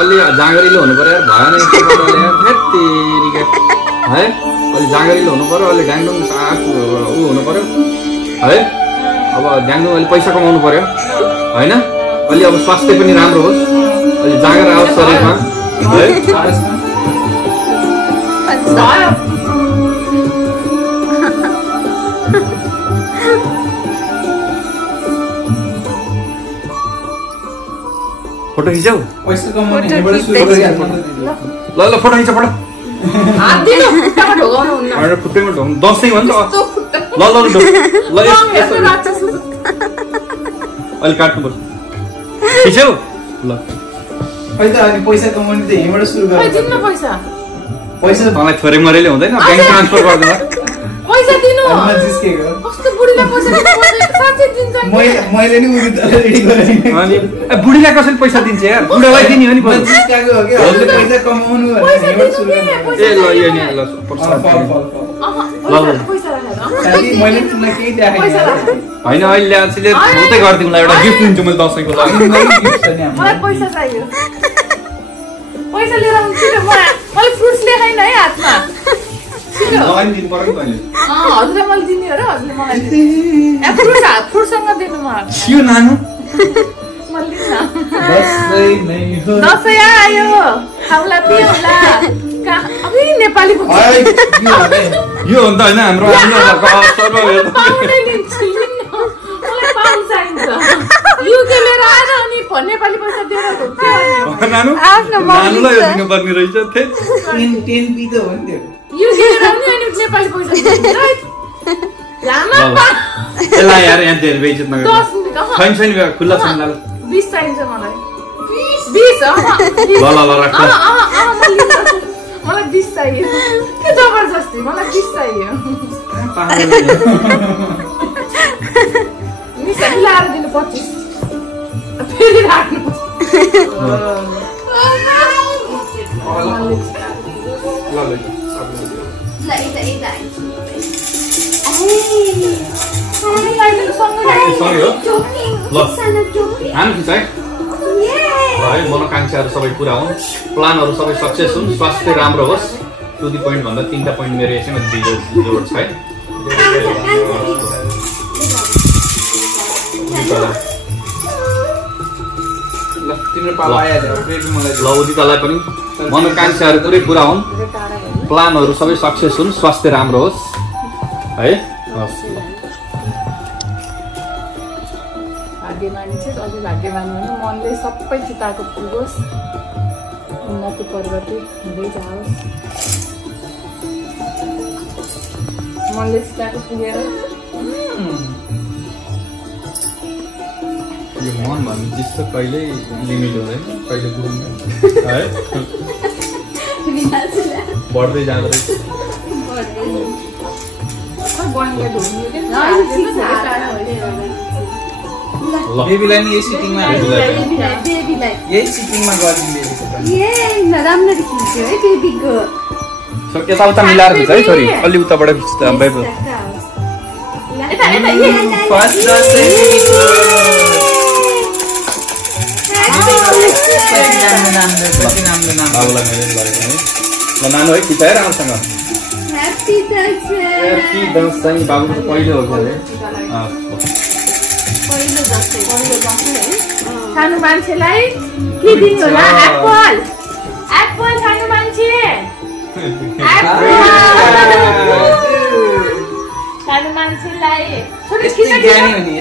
अलि जाँगरिलो हुनु पर्यो भएन है अलि जाँगरिलो हुनु पर्यो अलि ड्याङडुङ ऊ हुनु पर्यो है अब ड्याङडुङ अलि पैसा कमाउनु पर्यो होइन अलि अब स्वास्थ्य पनि राम्रो होस् अलि जाँगर आओस् शरीरमा है फोटो खिचाऊ पैसा कमाउने ल ल फोटो खिच फोटो खुट्टैमा ढोग दसैँ भन्छ ल ल ल अलि काट्नुपर्छ खिच्यौ ल खै त अनि पैसा कमाउने त यहीँबाट सुरु गर्नु पैसा मलाई छोरे मरेले हुँदैन ब्याङ्क ट्रान्सफर गर्दैन पैसा दिनु जिस्केको कस्तो बुढीलाई पैसा साँच्चै दिन्छ मैले नि उनी रेडी गरेँ अनि बुढीलाई कसरी पैसा दिन्छ यार बुढालाई दिने हो नि जिस्केको हो के हजुरले पैसा कमाउनु भने यहीँबाट सुरु गर्नु ए ल यो नि ल पैसा राखेर साथी मैले तिमीलाई केही देखाएँ होइन अहिले ल्याएपछि छुट्टै गरिदिउँला एउटा गिफ्ट दिन्छु मैले दसैँको लागि मलाई पैसा चाहियो पैसा लिएर आउँछु मलाई फ्रुट्स ल्याएन है हातमा लगाइ दिनु पर्यो नि तैँले हजुरलाई मैले दिने हो र हजुरले मलाई फ्रुटसँग दिनु मलाई यो नानु दसैँ आयो खाउला पिउला अबे नेपाली यो हो नि त होइन हाम्रो युके लिएर आएर अनि नेपाली पैसा दिएर नानुलाई यो दिनुपर्ने रहेछ टेन पी त हो नि त्यो युके लिएर आउने अनि नेपाली पैसा यसलाई यार यहाँ धेरै बेइज्जत नगर्नु छैन छैन खुल्ला छैन 20 चाहिन्छ मलाई 20 ल ल राख मलाई 20 चाहियो के जबरजस्ती मलाई 20 चाहियो निसा मिलाएर दिनु 25 फेरि राख्नु मनोकांक्षाहरू सबै पुरा हुन् प्लानहरू सबै सक्सेस हुन् स्वास्थ्य राम्रो होस् टु दी पोइन्ट भन्दा 3टा पोइन्ट मेरो यसैमा जोड छ है ल उदितालाई पनि मनोकांक्षाहरू पुरै पुरा हुन् प्लानहरू सबै सक्सेस हुन् स्वास्थ्य राम्रो होस् है भाग्यमानी चाहिँ अझै भाग्यमानी हुनु मनले सबै चिताएको पुगोस् उन्नति प्रगति हुँदै जाओस् मनले चिताएको पुगेर यो मन भन्ने चिज त कहिल्यै लिमिट हुँदैन कहिले पुग्दैन है बढ्दै जाँदो रहेछ बेबीलाई नि यही सिटिङमा यही सिटिङमा गरिदिनु राम्ररी खिच्यो है बेबीको यताउता मिलाएर खिच्छ है छोरी अलि उताबाट खिच्छ बाइबल नानु है खिचाए राम्रोसँग बाबुको पहिलो हो सानो मान्छेलाई के दिनु होला एप्पल एप्पल सानो मान्छे सानो मान्छेलाई यस्तो ज्ञानी हुने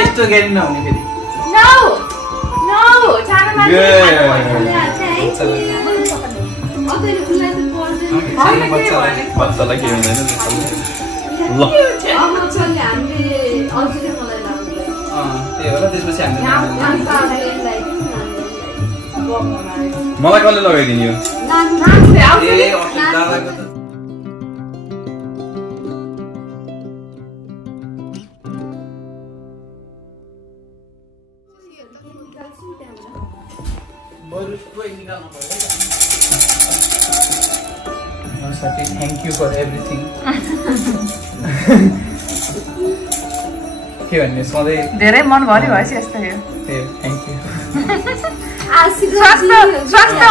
यस्तो ज्ञानी नहुने फेरि नो नो सानो मान्छे सानो बच्चालाई बच्चालाई के हुँदैन ल अब चल्ने हामीले अझै मलाई लाग्दैन त्यही हो र त्यसपछि हामीले मलाई कसले लगाइदिने यो ए दादाको त बरु कोही निकाल्नु पर्यो साथी थ्याङ्क यू फर एभ्रिथिङ के भन्ने सधैँ धेरै मनभरि भएपछि यस्तो हो थ्याङ्क यू स्वास्थ्य हुनु स्वस्थ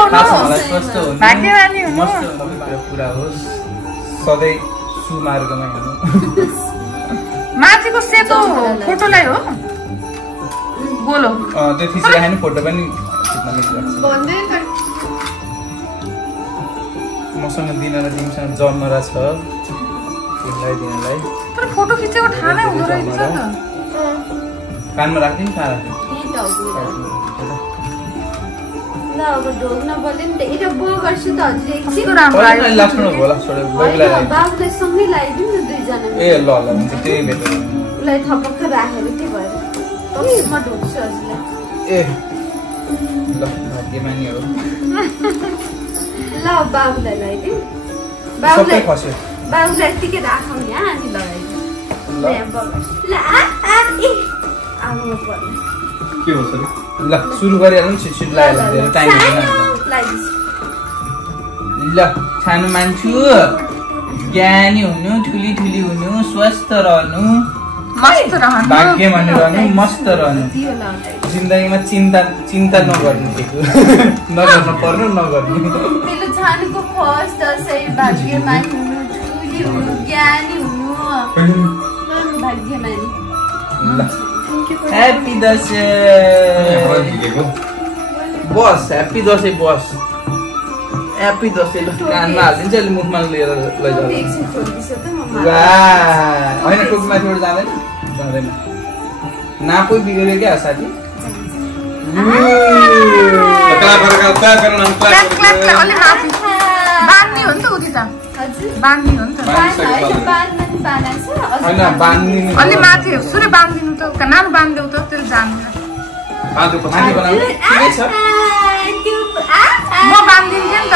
हुनु भाग्यमानी हुनु मस्त हुनु पुरा होस् सधैँ सुमार्गमा हिँड्नु माथिको सेतो फोटोलाई हो बोलो त्यो खिचिराखेर फोटो पनि खिच्न मिलिरहेको छ मसँग दिन र तिमीसँग जमरा छ तिमीलाई दिनलाई तर फोटो खिचेको ठाउँ नै हुँदो रहेछ त कानमा राख्ने नि कहाँ राख्ने ल अब ढोग नबोले नि त यता बो गर्छु त हजुर एकछिन कस्तो राम्रो आयो लास्टमा होला छोडे बगुलाई बाबुलाई सँगै लगाइदिउँ न दुईजना ए ल ल हुन्छ त्यही भेट उसलाई थपक्क राखेर के भयो म ढोग्छु हजुरलाई ए ल भाग्यमानी हो ल बाबुलाई लगाइदिउँ सबै खस्यो बाबुलाई यत्तिकै राखौँ यहाँ अनि लगाइदिउँ ल यहाँ बगाउँछु ल आउनु पर्ने के हो सर ल सुरु गरिहालौँ छिटछिट लगाइहालौँ टाइम हुँदैन ल सानो मान्छु ज्ञानी हुनु ठुली ठुली हुनु स्वस्थ रहनु मस्त रहनु भाग्यमानी रहनु मस्त रहनु जिन्दगीमा चिन्ता नगर्नु दिएको नगर्नु पर्नु नगर्नु मेरो छानुको फर्स्ट दसैँ भाग्यमानी हुनु ठुली हुनु ज्ञानी हुनु भाग्यमानी ह्याप्पी दसैँ बस ह्याप्पी दसैँ बस ह्याप्पी दसैँ ल कानमा हालिदिन्छ अहिले मुखमा लिएर लैजाऊ होइन टोकमाथिबाट जाँदैन जाँदैन नापै बिग्रियो क्या साथी अलि माथि बाँध्ने हो नि त उति त बाँध्ने हो नि त होइन बाँधिदिनु अलि माथि सुरु बाँधिदिनु त नानु बाँधिदेऊ त त्यसले जान्दैन माथि बनाउनु ठिकै छ म बाँधिदिन्थेँ नि त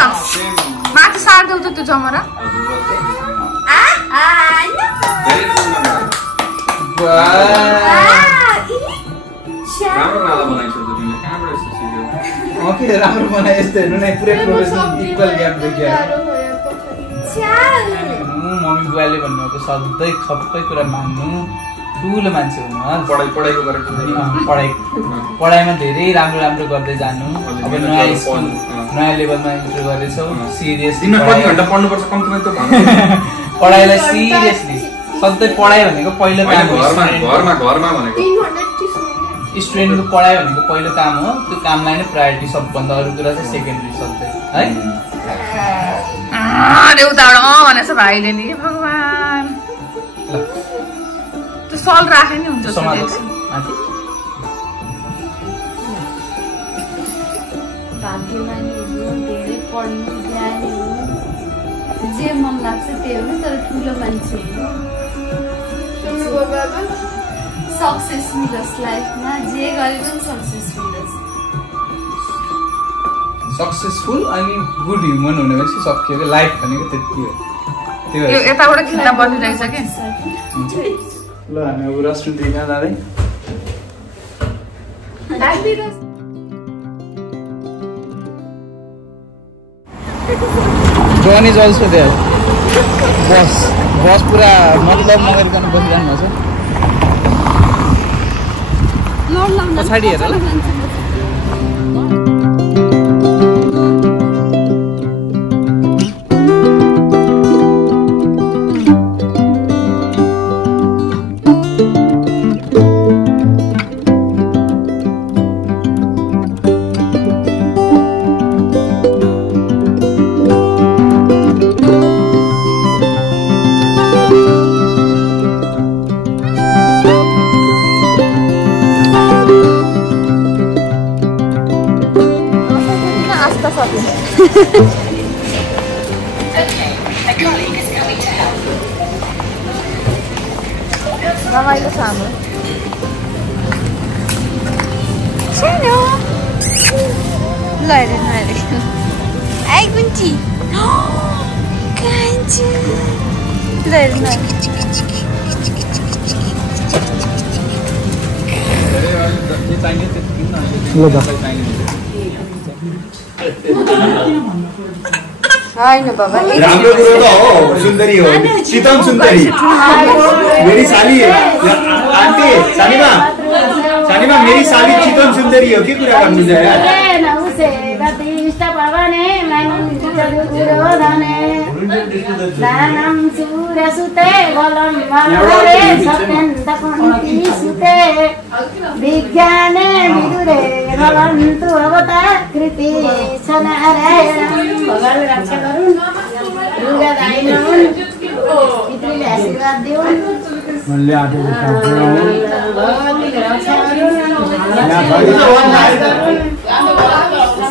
माथि सार्देऊ त त्यो जमरा राम्रो नाला बनाइसक्यो तिमीले कहाँबाट यस्तो सिक्यौ के राम्रो बनाए यस्तो हेर्नु नै पुरै प्रोफेसनल इक्वल ग्याप देखियो मम्मी बुवाले भन्नुभएको सधैँ सबै कुरा मान्नु ठुलो मान्छे हुनु पढाइको गरेको पढाइमा धेरै राम्रो राम्रो गर्दै जानु अब नयाँ स्कुल नयाँ लेभलमा इन्ट्रो गरेछौ सिरियस दिनमा कति घन्टा पढ्नुपर्छ कम्तीमा त्यो पढाइलाई सिरियसली सधैँ पढाइ भनेको पहिलो काम हो घरमा भनेको स्टुडेन्टको पढाइ भनेको पहिलो काम हो त्यो कामलाई नै प्रायोरिटी सबभन्दा अरू कुरा चाहिँ सेकेन्डरी सधैँ है देउताबाट भनेछ भाइले नि भगवान् त्यो सल राखे नि हुन्छ भाग्यमानी हुनु धेरै पढ्नु ज्ञानी हुनु जे मन लाग्छ त्यही हुनु तर ठुलो मान्छे हुनु सक्सेस मिलोस् लाइफमा जे गरे पनि सक्सेस मिलोस् सक्सेसफुल अनि गुड ह्युमन हुने भनेपछि सकियो कि लाइफ भनेको त्यति हो त्यो यताबाट खिच्दा बनिरहेछ कि ल हामी अब रेस्टुरेन्ट दिन जाँदै John is also there. Boss पूरा मतलब नगरिकन बसिरहनु भएको छ पछाडि हेर ल रमाइलो छ हाम्रो ल हेरे नहेरे आइ गुन्ची कान्छु ल हेरे होइन बाबा राम्रो कुरो त हो सुन्दरी हो शीतम सुन्दरी मेरी साली आन्टी सानीमा मेरी साली शीतम सुन्दरी हो के कुरा गर्नुहुन्छ यार दानम सूर्य सुते बलम मनोरे सत्यन्त कुन्ती सुते विज्ञाने विदुरे भवन्तु अवताकृति सनारायण भगवान रक्षा गरून् दुर्गा दाइनु हुन् पितृले आशीर्वाद दिउन् भगवतीले रक्षा गरून्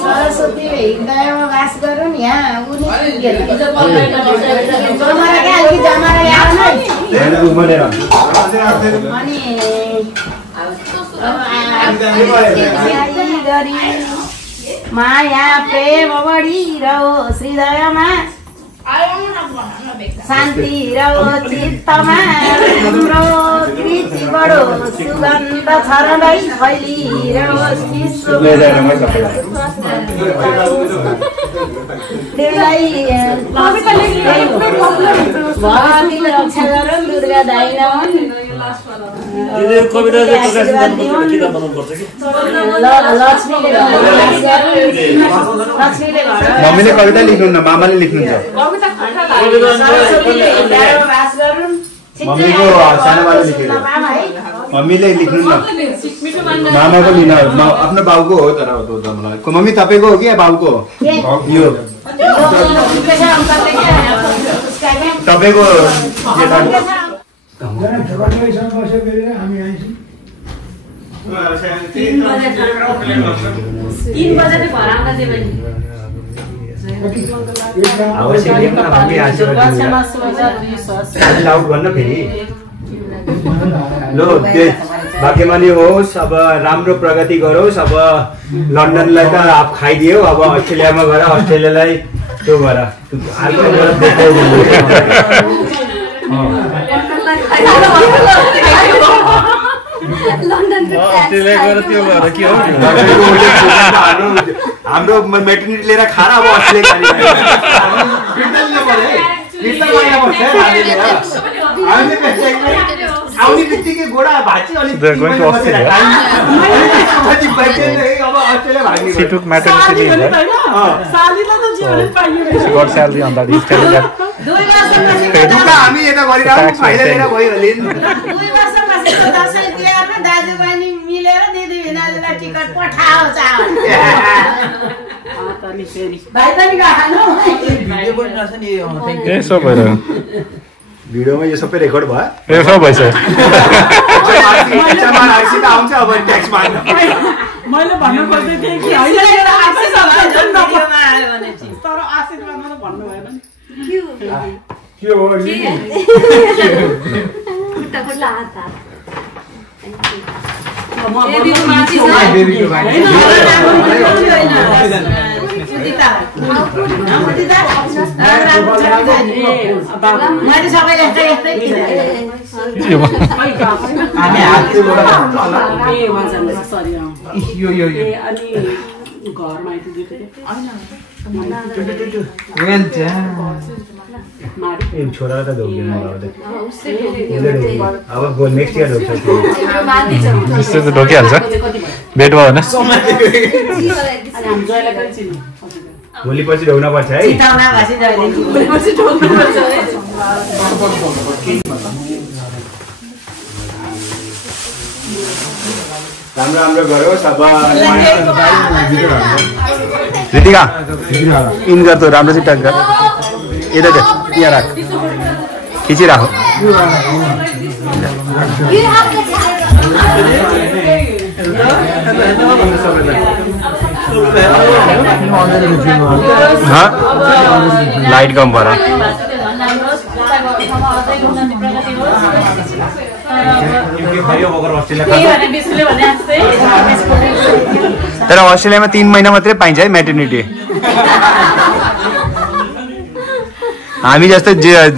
सरस्वतीले हृदयमा वास गरून् यहाँ माया प्रेम बढिरहोस् हृदयमा शान्ति रहो चित्तमा हाम्रो कृति बढोस् सुगन्ध छरदै फैलिरहोस् भगवतीले रक्षा गरून् दुर्गा दाइना हुन् मम्मीले कविता लेख्नुहुन्न मामाले लेख्नुहुन्छ मम्मीको सानोबाले लेखेर मम्मीले लेख्नुहुन्न मामाको लिन आफ्नो बाउको हो तर मम्मी तपाईँको हो कि बाउको यो तपाईँको भन्न फेरि लो भाग्यमानी होस् अब राम्रो प्रगति गरोस् अब लन्डनलाई त आप खाइदियो अब अस्ट्रेलियामा गएर अस्ट्रेलियालाई त्यो गर हाम्रो मेटर्निटी लिएर खाना अब आउने बित्तिकै गोडा भाँची अलिक हामी यता गरिरहँ फाइदा लिएर भइहाल्यो दाजुबहिनी मिलेर दिदी भिनाजुलाई टिकट पठाओ भिडियोमा यो सबै रेकर्ड भयो यसो भइसक्यो आउँछ अब ट्याक्स मार्नु मैले भन्न खोज्दै थिएँ कि होइन तर आशीर्वाद मात्र भन्नु भएन के हो मैले सबैलाई यस्तै घरमा छोरा त धोक्दैन अब नेक्स्ट इयर धोक्छ त्यस्तो त ढोकिहाल्छ भेट भयो भने भोलि पछि ढोग्न पर्छ है राम्रो राम्रो गरोस् अब रितिका इन गर त राम्रोसित टक गर यता दे यहाँ राख खिचिराखो लाइट कम पर उताको ठाउँमा अझै उन्नति प्रगति होस् त्यही भने विष्णुले भने जस्तै तर अस्ट्रेलियामा 3 महिना मात्रै पाइन्छ है म्याटर्निटी हामी जस्तो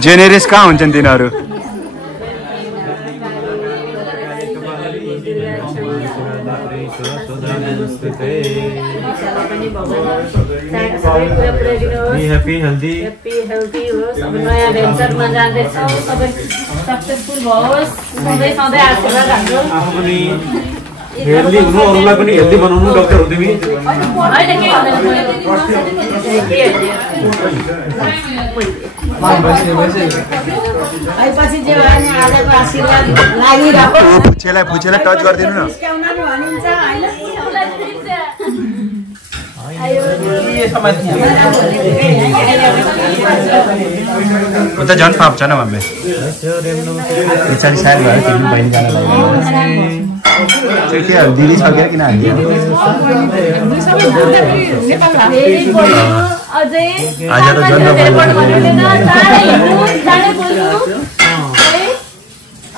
जेनेरेस कहाँ हुन्छन् तिनीहरू Happy, healthy होस् अब नयाँ भेन्चरमा जाँदैछौँ सबै सक्सेसफुल होस् सधैँ सधैँ आशीर्वाद हाम्रो हेल्दी हुनु अरूलाई पनि हेल्दी बनाउनु डाक्टर हो तिमी होइन केही पछि जे भयो नि आजको आशीर्वाद लागिरहेको पुछेलाई टच गरिदिनु न भनिन्छ होइन उता झन् फाप्छ न मम्मी पछाडि साइड भयो तिमी बहिनी जान लाग्यो के दिदी छ क्या किन हाल्यो आज त झन्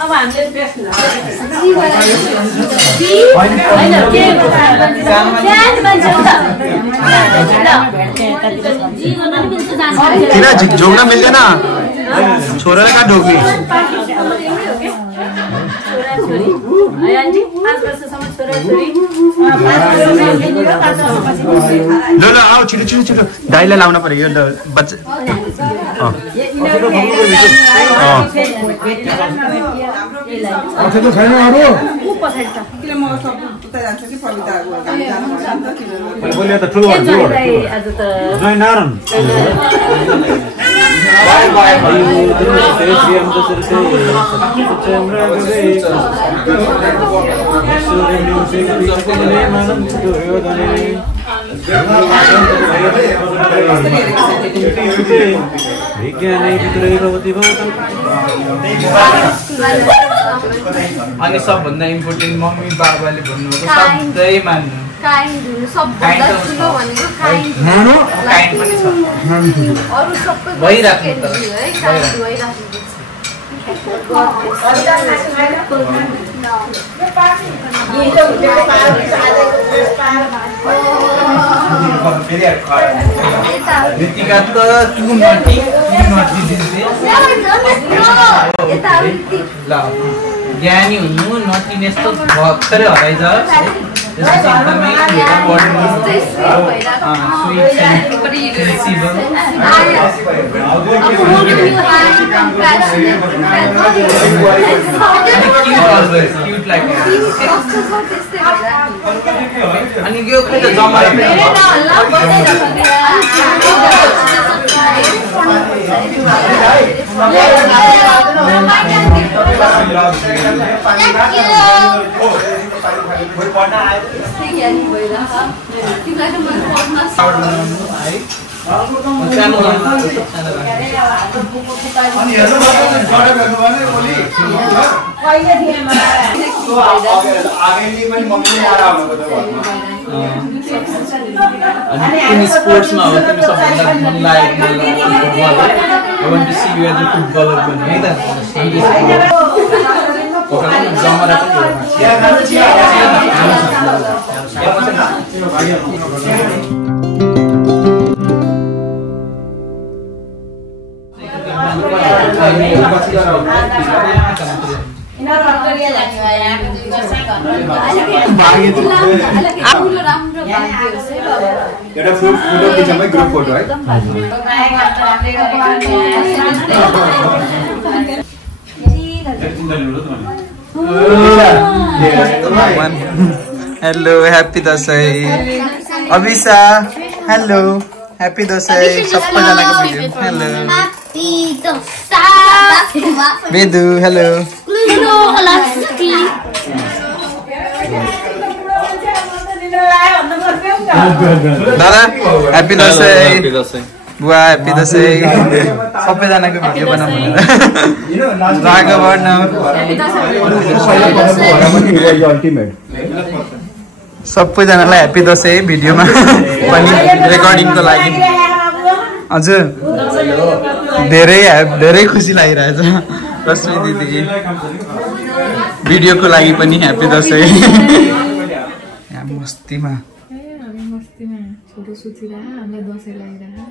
अब हामीले किन झोक्न मिल्दैन छोराले कहाँ ढोक्ने ल आऊ छिटो छिटो छिटो दाइलाई लाउन पर्यो यो बच्चा अनि सबभन्दा इम्पोर्टेन्ट मम्मी बाबाले भन्नुभएको सधैँ मान्नु काइन्ड हुनु सबभन्दा ठुलो भनेको काइन्ड पनि छ अरु सबै भइराख्नु त है काइन्ड भइराख्नु ऋतिका त टु नटी ल ज्ञानी हुनु नटिनेस त भर्खरै हराइज एकदमै अनि यो जम्मा अनि स्पोर्ट्समा हो तिमी सबभन्दा मन लागेको football I want to see you as a footballer पनि है त जमरा एउटा फोटो खिच्मै ग्रुप फोटो है hello happy Dashain Abhisha hello happy Dashain सबैजनाको भिडियो हेलो वेदु हेलो दादा ह्यापी दसैँ बुवा ह्यापी दसैँ सबैजनाको भिडियो बनाउनु सबैजनालाई ह्यापी दसैँ भिडियोमा पनि रेकर्डिङको लागि हजुर धेरै खुसी लागिरहेछ रश्मि दिदी भिडियोको लागि पनि ह्याप्पी दसैँ यहाँ मस्तीमा मस्तीमा छोटो सुतिरह हामीलाई दसैँ लागिरह